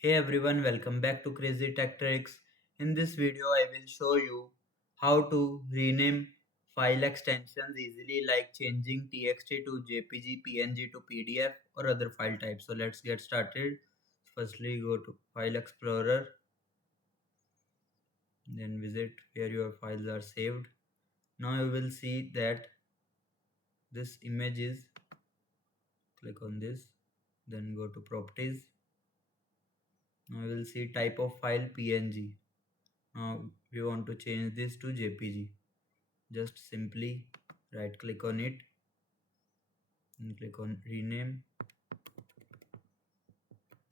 Hey everyone, welcome back to Crazy Tech Tricks. In this video, I will show you how to rename file extensions easily, like changing TXT to JPG, PNG to PDF or other file types. So let's get started. Firstly, go to File Explorer, then visit where your files are saved. Now you will see that this image is, click on this, then go to Properties. Now you will see type of file PNG. Now we want to change this to JPG. Just simply right click on it and click on rename.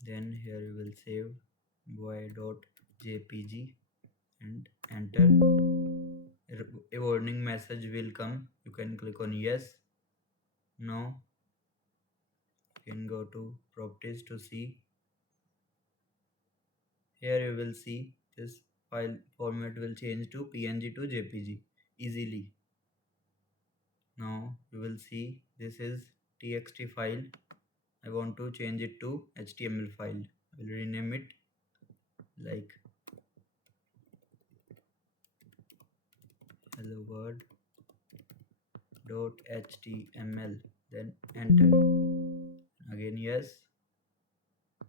Then here you will save boy.jpg and enter. A warning message will come. You can click on yes. Now you can go to properties to see. Here you will see this file format will change to PNG to JPG easily. Now you will see this is TXT file. I want to change it to HTML file. I will rename it like hello world dot html, then enter. Again yes.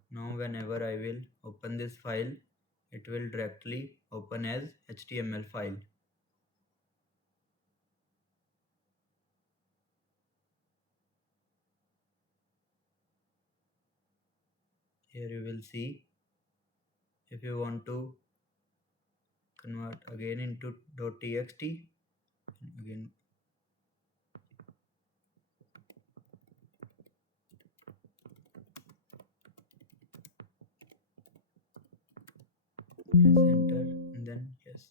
Now whenever I will open this file, it will directly open as HTML file. Here you will see, if you want to convert again into .txt, again press enter and then yes.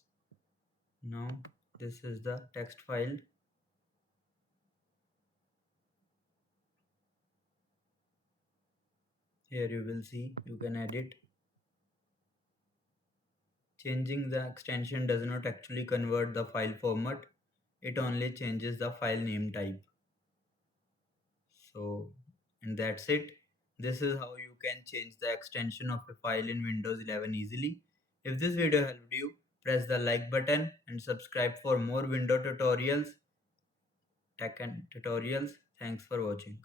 Now this is the text file. Here you will see you can edit. Changing the extension does not actually convert the file format, it only changes the file name type. So, and that's it. This is how you can change the extension of a file in Windows 11 easily. If this video helped you, press the like button and subscribe for more window tutorials, tech and tutorials. Thanks for watching.